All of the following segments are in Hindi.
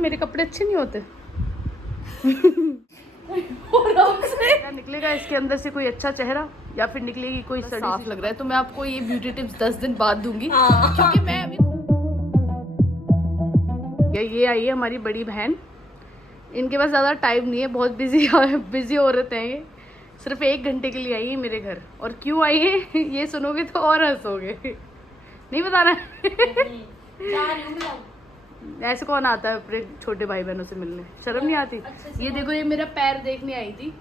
मेरे कपड़े अच्छे नहीं होते? निकलेगा इसके अंदर से कोई अच्छा चेहरा या फिर निकलेगी कोई साफ लग रहा है। तो मैं आपको ये ब्यूटी टिप्स 10 दिन बाद दूंगी क्योंकि मैं अभी ये आई है हमारी बड़ी बहन। इनके पास ज़्यादा टाइम नहीं है, बहुत बिजी औरत हैं ये। सिर्फ 1 घंटे के लिए आई है मेरे घर। और क्यों आई है ये सुनोगे तो और हंसोगे। नहीं बताना। ऐसे कौन आता है अपने छोटे भाई बहनों से मिलने? शर्म नहीं आती? ये देखो, ये मेरा पैर देखने आई थी,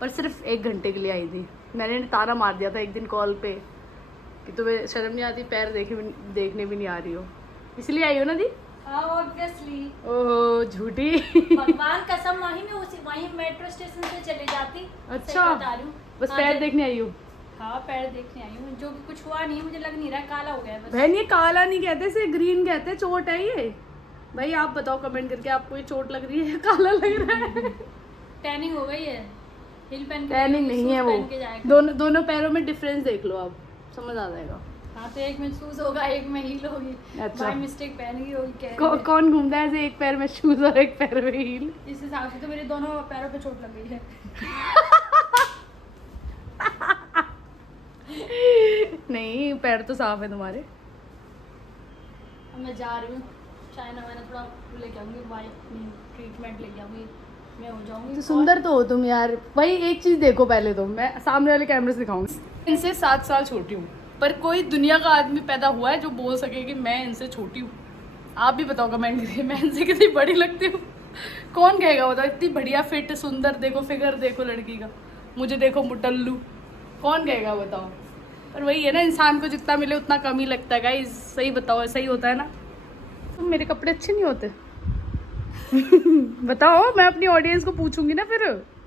पर सिर्फ 1 घंटे के लिए आई थी। मैंने ताना मार दिया था एक दिन कॉल पे कि तुम्हें शर्म नहीं आती, पैर देखने भी नहीं आ रही हो, इसलिए आई हो ना दी? ऑब्वियसली। ओह झूठी। भगवान कसम, वहीं मेट्रो स्टेशन से चली जाती। अच्छा, बस पैर देखने आई हूँ। हाँ, पैर देखने आई हूँ, जो कि कुछ हुआ नहीं, मुझे लग नहीं रहा, काला हो गया है बस। बहन ये काला नहीं कहते, इसे ग्रीन कहते हैं। चोट है ये। भाई आप बताओ कमेंट करके, आपको ये चोट लग रही है या काला लग रहा है? टैनिंग हो गई है। हिल पेन टैनिंग नहीं है वो, दोनों पैरों में डिफरेंस देख लो, आप समझ आ जाएगा। हाँ, तो एक में शूज होगा, एक में हील होगी। अच्छा, बाय मिस्टेक पहन गई होगी। कौन घूमता है ऐसे एक पैर में शूज और एक पैर में हील? इस हिसाब से तो मेरे दोनों पैरों पे चोट लग गई है। नहीं, पैर तो साफ है तुम्हारे। अब मैं जा रही हूँ चाइना, मैंने थोड़ा लेके आऊंगी, ट्रीटमेंट लेके आऊंगी, मैं हो जाऊंगी। तो सुंदर तो हो तुम यार। भाई एक चीज देखो पहले, तो मैं सामने वाले कैमरे से दिखाऊंगी। इनसे 7 साल छोटी हूँ, पर कोई दुनिया का आदमी पैदा हुआ है जो बोल सके कि मैं इनसे छोटी हूँ? आप भी बताओ कमेंट करके, मैं इनसे कितनी बड़ी लगती हूँ? कौन कहेगा बताओ? इतनी बढ़िया फिट सुंदर, देखो फिगर देखो लड़की का, मुझे देखो मुटल्लू, कौन कहेगा बताओ? पर वही है ना, इंसान को जितना मिले उतना कम ही लगता है गाइस। सही बताओ, सही होता है ना? तो मेरे कपड़े अच्छे नहीं होते? बताओ, मैं अपनी ऑडियंस को पूछूंगी ना फिर।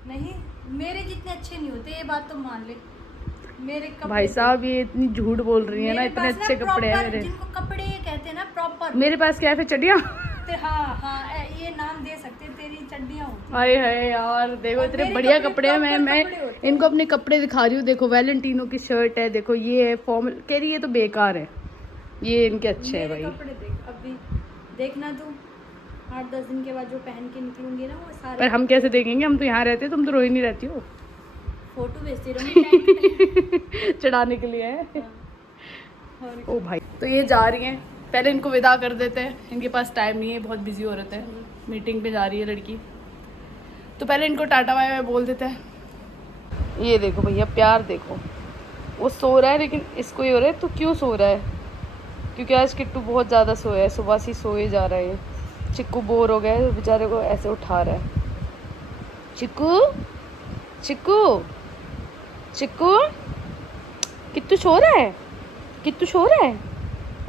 नहीं, मेरे जितने अच्छे नहीं होते, ये बात तो मान ले। मेरे कपड़े, भाई साहब ये इतनी झूठ बोल रही है ना, इतने अच्छे कपड़े हैं मेरे। जिनको कपड़े कहते हैं ना प्रॉपर। मेरे पास क्या है फिर? चड्डियाँ। हाँ, ये नाम दे सकते हैं, तेरी चड्डियाँ होती हैं। हाय हाय यार, देखो इतने बढ़िया कपड़े हैं। मैं इनको अपने कपड़े दिखा रही हूँ। देखो वैलेंटिनो की शर्ट है, देखो ये है फॉर्मल, कह रही है तो बेकार है, ये इनके अच्छे हैं भाई। कपड़े देख, अभी देखना तू 8-10 दिन के बाद जो पहन के निकलूंगी ना, वो सारे। पर हम कैसे देखेंगे? हम तो यहाँ रहते हैं, तुम तो रोहिणी रहती हो। फोटो भेजती रहूंगी चढ़ाने के लिए है। और ओ भाई, तो ये जा रही हैं, पहले इनको विदा कर देते हैं। इनके पास टाइम नहीं है, बहुत बिजी हो रहे थे, मीटिंग पे जा रही है लड़की, तो पहले इनको टाटा बाय बाय बोल देते हैं। ये देखो भैया, प्यार देखो, वो सो रहा है लेकिन इसको ये हो रहा है तो क्यों सो रहा है? क्योंकि आज किट्टू बहुत ज़्यादा सोया है, सुबह से सोए जा रहा है। चिक्कू बोर हो गया है, बेचारे को ऐसे उठा रहा है। चिक्कू चिक्कू चिक्कू, किट्टू सो रहा है, किट्टू सो रहा है,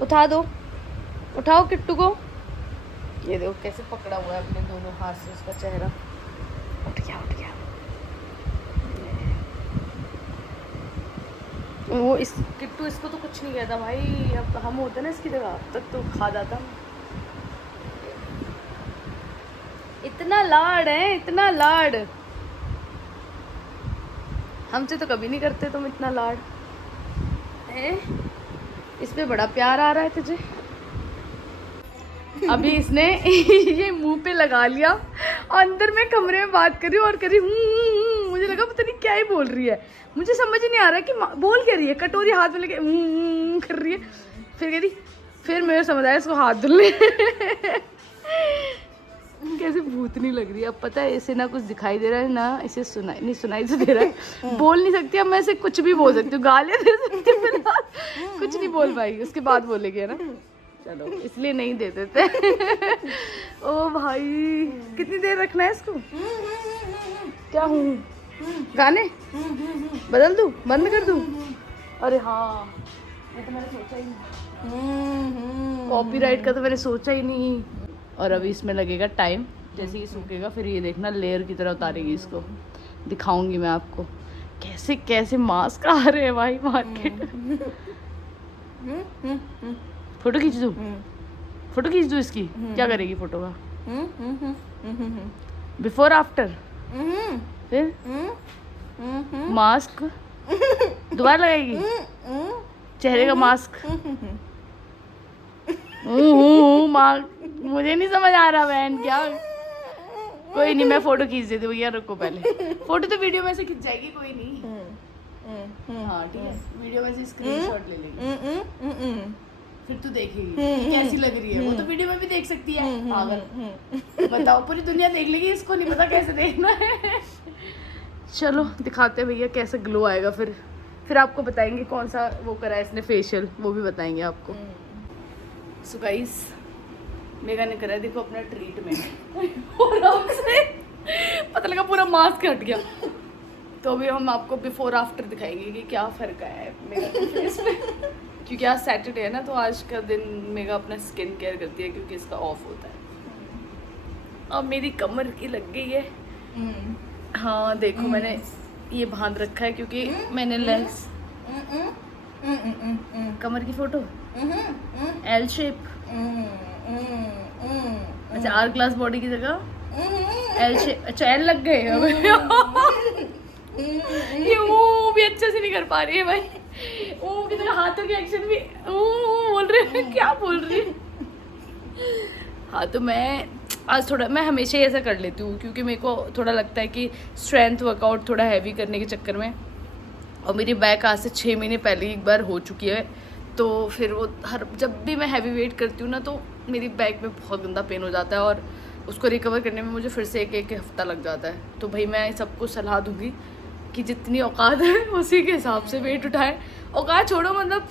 उठा दो, उठाओ किट्टू को। ये देखो कैसे पकड़ा हुआ है अपने दोनों हाथ से उसका चेहरा। उठ गया, उठ गया। वो इस किट्टू इसको तो कुछ नहीं कहता भाई। अब हम होते ना इसकी जगह, अब तक तो खा जाता। इतना लाड है, इतना लाड। हमसे तो कभी नहीं करते तुम इतना लाड है। इस पे बड़ा प्यार आ रहा है तुझे। अभी इसने ये मुंह पे लगा लिया, अंदर मैं कमरे में बात कर रही हूँ और कर रही हूँ। मुझे लगा पता नहीं क्या ही बोल रही है, मुझे समझ ही नहीं आ रहा है कि बोल क्या रही है। कटोरी हाथ में लेके कर रही है, फिर कह रही, फिर मेरे समझ आया इसको हाथ धुलने। कैसे भूतनी लग रही है। अब पता है इसे ना कुछ दिखाई दे रहा है ना इसे सुनाई तो दे रहा है। बोल नहीं सकती, अब मैं इसे कुछ भी बोल सकती हूँ, गालियाँ दे सकती हूँ, कुछ नहीं बोल पाएगी, उसके बाद बोलेगी है ना। चलो इसलिए नहीं दे देते। ओ भाई, कितनी देर रखना है इसको? क्या हूँ गाने बदल दूँ, बंद कर दूँ? अरे हाँ, मैं तो मैंने सोचा ही नहीं, कॉपीराइट का तो मैंने सोचा ही नहीं। और अभी इसमें लगेगा टाइम, जैसे ही सूखेगा फिर ये देखना लेयर की तरह उतारेगी इसको। दिखाऊंगी मैं आपको कैसे कैसे मास्क आ रहे हैं भाई मार्केट। फोटो खींच दूँ, फोटो खींच दूँ इसकी? क्या करेगी फोटो का? बिफोर आफ्टर, फिर मास्क दोबारा लगाएगी, चेहरे का मास्क। मुझे नहीं समझ आ रहा बहन क्या। कोई नहीं, मैं फोटो खींच देती हूँ भैया, रुको पहले। फोटो तो वीडियो में से खिंच जाएगी, कोई नहीं। हाँ ठीक है, वीडियो में से स्क्रीनशॉट ले लेंगे, फिर तू देखेगी कैसी लग रही है। वो तो वीडियो में भी देख सकती है पागल। बताओ, पूरी दुनिया देख लेगी, इसको नहीं पता कैसे देखना है। चलो दिखाते हैं भैया कैसा ग्लो आएगा, फिर आपको बताएंगे कौन सा वो करा है इसने फेशियल, वो भी बताएंगे आपको। सो गाइस, मेगा ने करा है देखो अपना ट्रीटमेंट और हमसे पता लगा पूरा मास्क हट गया। तो अभी हम आपको बिफोर आफ्टर दिखाएंगे कि क्या फ़र्क आया है मेगा के फेस में, क्योंकि आज सैटरडे है ना, तो आज का दिन मेगा अपना स्किन केयर करती है क्योंकि इसका ऑफ होता है। अब मेरी कमर की लग गई है। हाँ देखो, मैंने ये बांध रखा है क्योंकि मैंने लेस कमर की फोटो एल शेप, अच्छा आर क्लास बॉडी की जगह एल शेप, अच्छा एल लग गए ये वो भी अच्छे से नहीं कर पा रही है भाई, वो की जगह हाथों के एक्शन भी बोल रहे हैं, क्या बोल रही है। हाँ तो मैं आज थोड़ा, मैं हमेशा ही ऐसा कर लेती हूँ क्योंकि मेरे को थोड़ा लगता है कि स्ट्रेंथ वर्कआउट थोड़ा हैवी करने के चक्कर में, और मेरी बैक आज से 6 महीने पहले एक बार हो चुकी है, तो फिर वो जब भी मैं हैवी वेट करती हूँ ना तो मेरी बैक में बहुत गंदा पेन हो जाता है और उसको रिकवर करने में मुझे फिर से एक हफ्ता लग जाता है। तो भाई मैं सबको सलाह दूँगी कि जितनी औकात है उसी के हिसाब से वेट उठाए। औकात छोड़ो, मतलब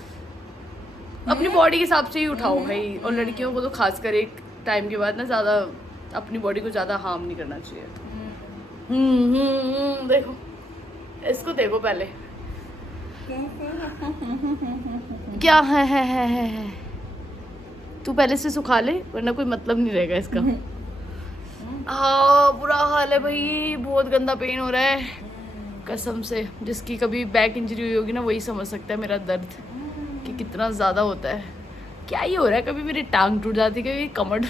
अपनी बॉडी के हिसाब से ही उठाओ भाई। और लड़कियों को तो खासकर एक टाइम के बाद ना ज़्यादा अपनी बॉडी को ज़्यादा हार्म नहीं करना चाहिए। देखो इसको, देखो पहले क्या है। तू पहले से सुखा ले वरना कोई मतलब नहीं रहेगा इसका। हाँ बुरा हाल है भाई, बहुत गंदा पेन हो रहा है कसम से। जिसकी कभी बैक इंजरी हुई होगी ना वही समझ सकता है मेरा दर्द कि कितना ज़्यादा होता है। क्या ही हो रहा है, कभी मेरी टांग टूट जाती, कभी कमर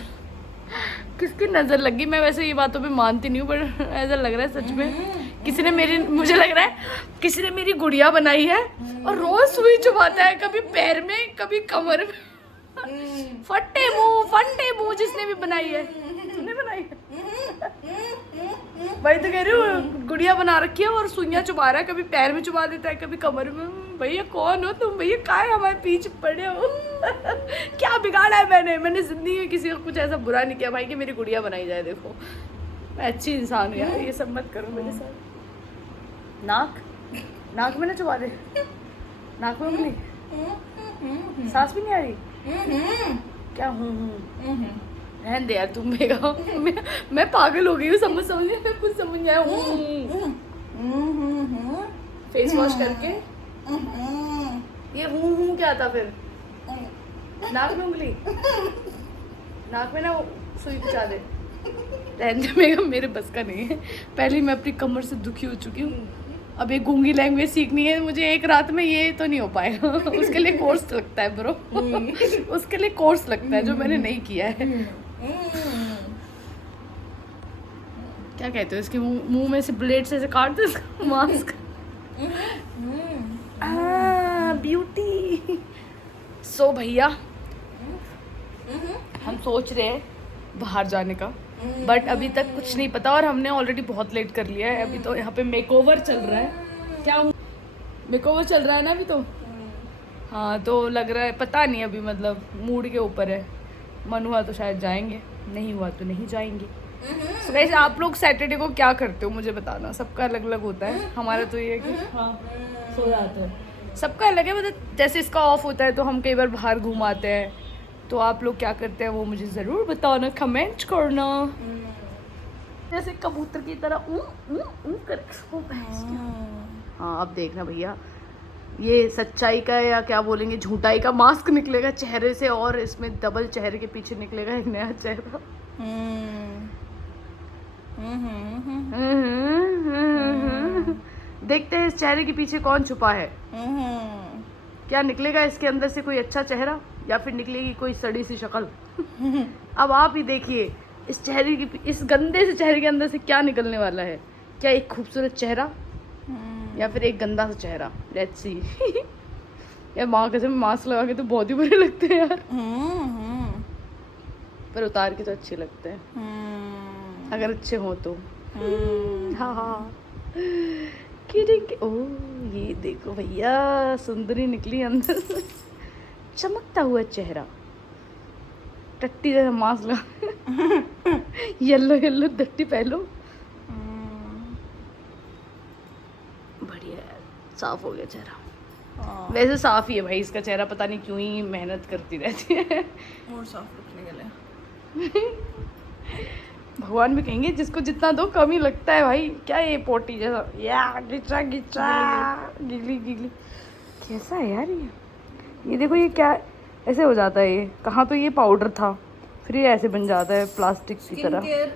किसकी नज़र लगी। मैं वैसे ये बातों पे मानती नहीं हूँ, पर ऐसा लग रहा है सच में किसी ने मुझे लग रहा है किसी ने मेरी गुड़िया बनाई है और रोज़ सुई चुभाता है, कभी पैर में कभी कमर में। फट्टे मुंह जिसने भी बनाई है, तूने बनाई है भाई। तो कह रही हूँ गुड़िया बना रखी है और सुइयां चुभा रहा है, कभी पैर में चुभा देता है कभी कमर में। भैया कौन हो तुम, भैया काय हमारे पीछे पड़े हो क्या बिगाड़ा है मैंने जिंदगी में किसी का कुछ ऐसा बुरा नहीं किया भाई कि मेरी गुड़िया बनाई जाए। देखो मैं अच्छी इंसान हूँ यार, ये सब मत करो मेरे साथ। नाक में ना चुभा दे, नाक में उंगली, सांस भी नहीं आ रही क्या। रहन दे यार तुम मेगा, मैं पागल हो गई हूँ, समझ कुछ समझ नहीं आया। फेस वॉश करके ये हूँ क्या था फिर, नाक में उंगली, नाक में ना सुई पिचा दे। रहन दे मेगा, मेरे बस का नहीं है। पहले मैं अपनी कमर से दुखी हो चुकी हूँ, अब एक गूंगी लैंग्वेज सीखनी है मुझे एक रात में, ये तो नहीं हो पाएगा। उसके लिए कोर्स लगता है ब्रो, उसके लिए कोर्स लगता है जो मैंने नहीं किया है। क्या कहते हो इसके मुंह में से ब्लेड से काट दो मास्क। ब्यूटी। सो भैया हम सोच रहे हैं बाहर जाने का, बट अभी तक कुछ नहीं पता और हमने ऑलरेडी बहुत लेट कर लिया है। अभी तो यहाँ पे मेकओवर चल रहा है, क्या मेकओवर चल रहा है ना अभी तो। हाँ तो लग रहा है, पता नहीं अभी, मतलब मूड के ऊपर है। मन हुआ तो शायद जाएंगे, नहीं हुआ तो नहीं जाएंगे। तो गाइस आप लोग सैटरडे को क्या करते हो मुझे बताना, सबका अलग अलग होता है। हमारा तो ये है कि हाँ सो जाते हैं, सबका अलग है। मतलब जैसे इसका ऑफ होता है तो हम कई बार बाहर घूम आते हैं, तो आप लोग क्या करते हैं वो मुझे ज़रूर बताना, कमेंट करना। जैसे कबूतर की तरह कर। हाँ अब देखना भैया, ये सच्चाई का या क्या बोलेंगे झूठाई का मास्क निकलेगा चेहरे से, और इसमें डबल चेहरे के पीछे निकलेगा एक नया चेहरा। देखते हैं इस चेहरे के पीछे कौन छुपा है। क्या निकलेगा इसके अंदर से, कोई अच्छा चेहरा या फिर निकलेगी कोई सड़ी सी शक्ल। अब आप ही देखिए इस चेहरे की, इस गंदे से चेहरे के अंदर से क्या निकलने वाला है। क्या एक खूबसूरत चेहरा या फिर एक गंदा सा चेहरा। Let's see. यार माँ कसम मास्क लगा के तो बहुत ही बुरे लगते हैं यार। पर उतार के तो अच्छे लगते हैं अगर अच्छे हो तो। हाँ हाँ ओ ये देखो भैया, सुंदरी निकली अंदर से, चमकता हुआ चेहरा, टट्टी जैसा मास्क लगा, येलो येलो टट्टी पहलो। बढ़िया है, साफ हो गया चेहरा। वैसे साफ ही है भाई इसका चेहरा, पता नहीं क्यों ही मेहनत करती रहती है और साफ रखने के लिए। भगवान भी कहेंगे जिसको जितना दो कम ही लगता है भाई। क्या ये पोटी जैसा, या गिचा गिचा गिगली गिगली कैसा है यार ये देखो, ये क्या ऐसे हो जाता है। ये कहाँ तो ये पाउडर था, फिर ये ऐसे बन जाता है प्लास्टिक की तरह। केयर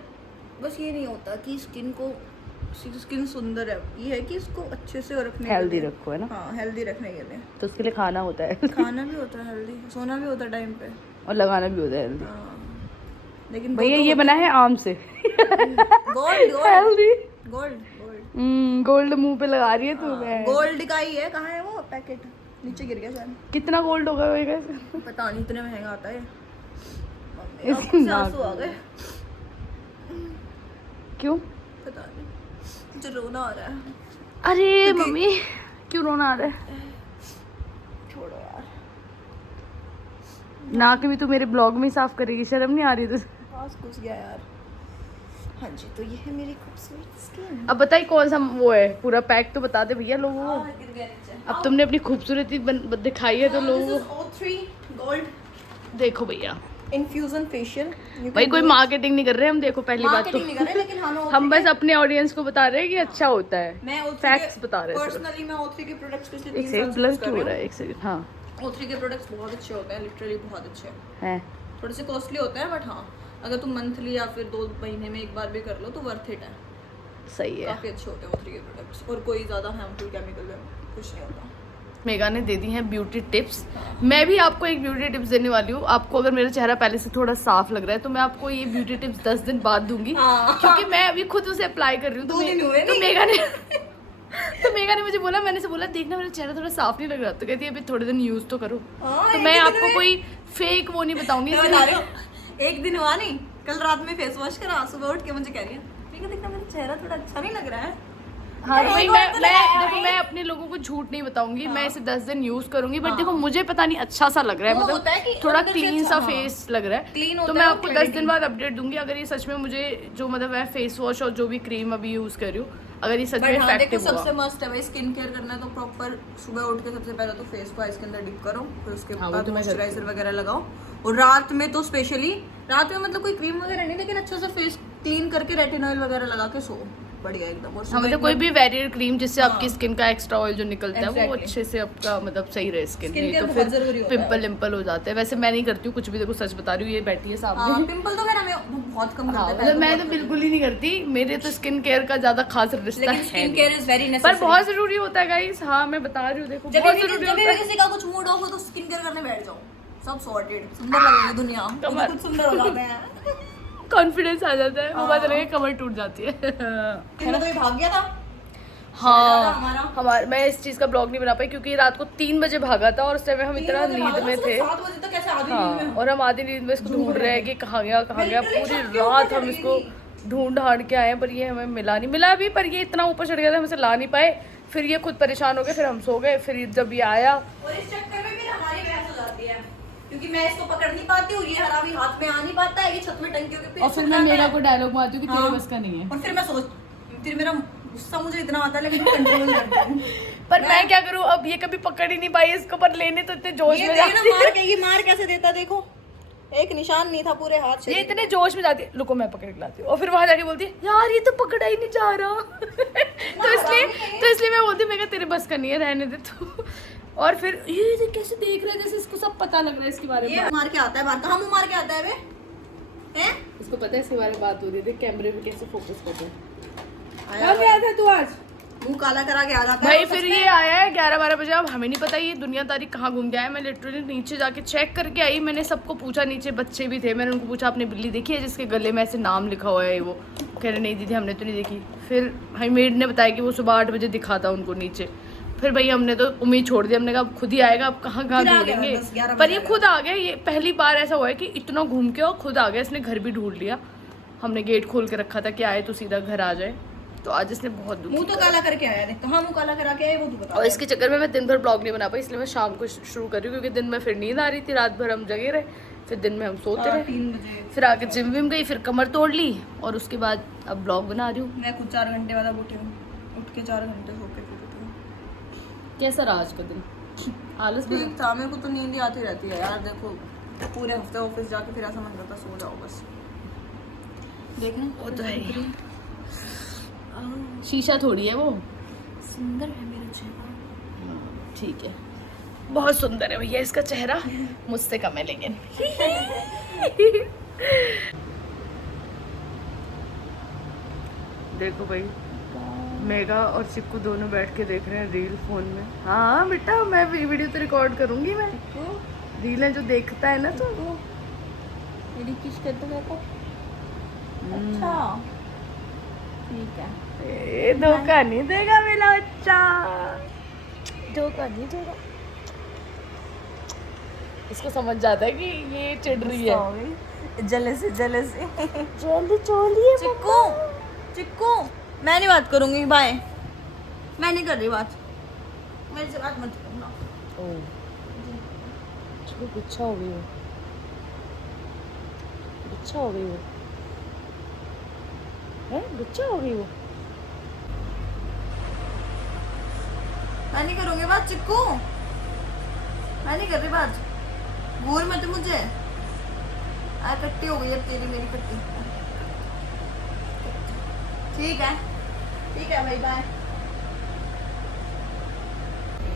बस ये नहीं होता कि स्किन सुंदर है, ये है कि इसको अच्छे से रखने के हेल्दी लिए। रखो है ना। हाँ हेल्दी रखने के लिए तो उसके लिए खाना होता है खाना भी होता है हेल्दी, सोना भी होता है टाइम पे, और लगाना भी होता है हेल्दी। हाँ। लेकिन भैया ये बना है आम से गोल्ड हेल्दी। गोल्ड गोल्ड मुंह पे लगा रही है तू। गोल्ड का ही है, कहाँ है वो पैकेट, नीचे गिर गया शायद, कितना गोल्ड होगा इसका? पता नहीं, इतने महंगा आता है। इसकी आंखों से नाक आंसू आ गए, क्यों? पता नहीं, मुझे रोना आ रहा है। अरे मम्मी क्यों रोना आ रहा है? छोड़ो यार, नाक भी तू मेरे ब्लॉग में ही साफ करेगी, शर्म नहीं आ रही तुझे? पास घुस गया यार। हाँ जी, तो ये है मेरी खूबसूरत स्किन। अब बताइए कौन सा वो है, पूरा पैक तो बता दे भैया लोगों को। गिर गया नीचे। अब तुमने अपनी खूबसूरती दिखाई है तो लोगों को O3 गोल्ड देखो भैया। Infusion facial. भाई कोई मार्केटिंग नहीं कर रहे हम, देखो पहली बात तो नहीं कर रहे, लेकिन हाँ मैं हम बस अपने ऑडियंस को बता रहे हैं कि अच्छा होता है, मैं O3 फैक्ट्स बता रहे हैं सिर्फ। पर्सनली मैं O3 के प्रोडक्ट्स पिछले एक 3 सेकंड साल ब्लर से क्यों हो रहा है, यूज एक सेकंड। हाँ कर रही हूं। O3 के प्रोडक्ट्स बहुत अच्छे होते हैं, लिटरली बहुत अच्छे हैं। है थोड़े से कॉस्टली होते हैं बट हाँ, अगर तुम मंथली या फिर 2 महीने में एक बार भी कर लो तो वर्थ इट है। सही है। काफी अच्छे होते हैं O3 के प्रोडक्ट्स, और कोई ज्यादा हार्मफुल केमिकल कुछ नहीं होता। मेगा ने दे दी हैं ब्यूटी टिप्स। मैं भी आपको एक ब्यूटी टिप्स देने वाली हूँ। आपको अगर मेरा चेहरा पहले से थोड़ा साफ लग रहा है तो मैं आपको ये ब्यूटी टिप्स 10 दिन बाद दूंगी, क्योंकि मैं अभी खुद उसे अप्लाई कर रही हूँ। तो मेगा ने मुझे बोला, मैंने से बोला देखना मेरा चेहरा थोड़ा साफ नहीं लग रहा, तो कहती है अभी थोड़े दिन यूज तो करो। तो मैं आपको कोई फेक वो नहीं बताऊंगी। एक दिन हुआ नहीं, कल रात में फेस वॉश करा, सुबह उठ के मुझे कह रही है देखना मेरा चेहरा थोड़ा अच्छा नहीं लग रहा है। हाँ तो भाई देखो मैं अपने लोगों को झूठ नहीं बताऊंगी। मैं इसे 10 दिन यूज करूंगी, बट देखो मुझे पता नहीं अच्छा सा लग रहा है, मतलब थोड़ा क्लीन सा फेस लग रहा है, तो मैं आपको 10 दिन बाद अपडेट दूंगी अगर ये सच में मुझे जो मतलब मैं फेस वॉश और जो भी क्रीम अभी यूज कर रही हूँ अगर ये सच में इफेक्टिव हुआ। सबसे मस्त है भाई, स्किन केयर करना है तो प्रॉपर सुबह उठ के सबसे पहले तो फेस को आइस के अंदर डिप करो, फिर उसके बाद मॉइस्चराइजर वगैरह लगाओ, और रात में तो स्पेशली रात में मतलब कोई क्रीम वगैरह नहीं, लेकिन अच्छा सा फेस क्लीन करके रेटिनॉइल वगैरह लगा के सो, बढ़िया एकदम। और हाँ मतलब कोई भी वेरियर क्रीम जिससे आपकी स्किन का एक्स्ट्रा ऑयल जो निकलता है वो अच्छे से आपका मतलब सही रहे स्किन, नहीं तो फिर पिंपल लिंपल हो जाते हैं। वैसे मैं नहीं करती हूँ कुछ भी, देखो सच बता रही हूँ, ये बैठी है सामने। पिंपल तो खैर हमें बहुत कम करते हैं, मतलब मैं तो बिल्कुल ही नहीं करती, मेरे तो स्किन केयर का ज्यादा खास रिश्ता है स्किन केयर इज वेरी पर बहुत जरूरी होता है गाइस। हाँ मैं बता रही हूँ, देखो बहुत जरूरी जब होता भी है। किसी का कुछ मूड ऑफ हो तो स्किन केयर करने बैठ जाओ, सब सॉर्टेड, सुंदर लगेगी दुनिया, कुछ सुंदर हो जाते हैं, कॉन्फिडेंस आ जाता है, वो बात अलग है, कमर टूट जाती है। तो ये भाग गया था। हाँ हमारा मैं इस चीज का ब्लॉग नहीं बना पाई क्योंकि रात को 3 बजे भागा था और उस टाइम हम इतना नींद में थे। 7 बजे तक कैसे आधी हाँ नींद में। और हम आधी नींद में इसको ढूंढ रहे हैं कि कहाँ गया पूरी रात हम इसको ढूंढ ढांड के आए पर ये हमें मिला भी, पर ये इतना ऊपर चढ़ गया था हम इसे ला नहीं पाए। फिर ये खुद परेशान हो गए, फिर हम सो गए। फिर जब ये आया और इस चक्कर में फिर हमारी बहस हो जाती है क्योंकि मैं इसको पकड़ नहीं पाती हूँ, ये हरामी हाथ में आ नहीं पाता है, ये छत में टंकियों के पीछे। और फिर मैं मेरा को डायलॉग मारती हूँ कि तेरे बस का नहीं है। और फिर मेरा गुस्सा मुझे इतना आता है लेकिन मैं कंट्रोल करती हूँ। पर मैं क्या करूँ, अब ये कभी पकड़ ही नहीं पाई इसको, पर लेने तो इतने जोश में जाती है। ये मार कैसे देता देखो, एक निशान नहीं था पूरे हाथ से। ये इतने जोश में जाती है, रुको मैं पकड़ के लाती हूँ, और फिर वहां जाके बोलती है यार ये तो पकड़ा ही नहीं जा रहा। तो इसलिए मैं बोलती हूँ मैं कहा तेरे बस का नहीं है, रहने दे तू। और फिर ये कैसे देख रहा है जैसे इसको सब पता लग रहा है इसके बारे में। ये मार के आता है बाहर, कहाँ मुंह मार के आता है बे? हैं? इसको पता है इसके बारे में बात हो रही थी, कैमरे पे कैसे फोकस करते हैं। कहाँ गया था तू आज? मुंह काला करा के आ जाता है भाई फिर ये आया है 11-12 बजे। अब हमें नहीं पता ये दुनियादारी कहाँ घूम गया है। मैं लिटरली नीचे जाके चेक करके आई, मैंने सबको पूछा, नीचे बच्चे भी थे, मैंने उनको पूछा आपने बिल्ली देखी है जिसके गले में ऐसे नाम लिखा हुआ है? वो कह रहे नहीं दीदी हमने तो नहीं देखी। फिर भाई मेड ने बताया कि वो सुबह 8 बजे दिखा था उनको नीचे। फिर भाई हमने तो उम्मीद छोड़ दी, हमने कहा अब खुद ही आएगा, अब कहाँ कहाँ फिर आ गया, ढूंढेंगे। 10-11 पर बजे ये आ खुद आ गया, ये पहली बार ऐसा हुआ है कि इतना घूम के और खुद आ गया। इसने घर भी ढूंढ लिया, हमने गेट खोल के रखा था कि आए तो सीधा घर आ जाए, तो आज इसने बहुत दुखी मुंह तो काला करके आया, देख कहाँ मुंह काला करा के आया वो तो बता। और इसके चक्कर में मैं दिन भर ब्लॉग नहीं बना पाई, इसलिए मैं शाम को शुरू कर रही हूँ, क्योंकि दिन में फिर नींद आ रही थी, रात भर हम जगे रहे, फिर दिन में हम सोते रहे, 3 बजे फिर आके जिम विम गई, फिर कमर तोड़ ली, और उसके बाद अब ब्लॉग बना रही हूँ। मैं खुद 4 घंटे बाद अब उठी हूँ, उठ के 4 घंटे सो के फिर उठी हूँ। कैसा रहा आज का दिन? आलस भी ठीक था, मेरे को तो नींद ही आती रहती है यार। देखो पूरे हफ्ते ऑफिस जाके फिर ऐसा मन करता सो जाओ बस। देखना वो तो है, शीशा थोड़ी है वो, सुंदर है मेरा चेहरा। ठीक है, बहुत सुंदर है भैया इसका चेहरा, मुझसे कम है लेकिन। देखो भाई, मेगा और चिक्कू दोनों बैठ के देख रहे हैं रील फोन में। हाँ बेटा, मैं वीडियो तो रिकॉर्ड करूंगी, मैं रीलें जो देखता है ना तो मेरी किस करते हैं को। अच्छा ठीक है, ए, धोखा नहीं देगा मेरा बच्चा, धोखा नहीं देगा। इसको समझ जाता है कि ये चिढ़ रही है, जलेस जलेस। जल्दी चोलिए चिक्कू चिक्कू, मैं नहीं बात करूंगी, बाय। मैं नहीं कर रही बात, मेरे से बात मत करना। गुच्छा हो गई वो, गुच्छा हो गई वो है, गुच्छा हो गई वो। मैं नहीं करूंगी बात चिक्कू, मैं नहीं कर रही बात। घूर मत मुझे, आ कट्टी हो गई अब तेरी मेरी कट्टी। ठीक है भाई, बाय।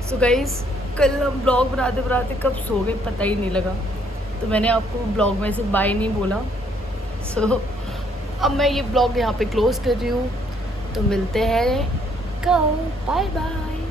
सो गाइस, कल हम ब्लॉग बनाते बनाते कब सो गए पता ही नहीं लगा, तो मैंने आपको ब्लॉग में से बाय नहीं बोला। सो अब मैं ये ब्लॉग यहाँ पे क्लोज कर रही हूँ, तो मिलते हैं कल, बाय बाय।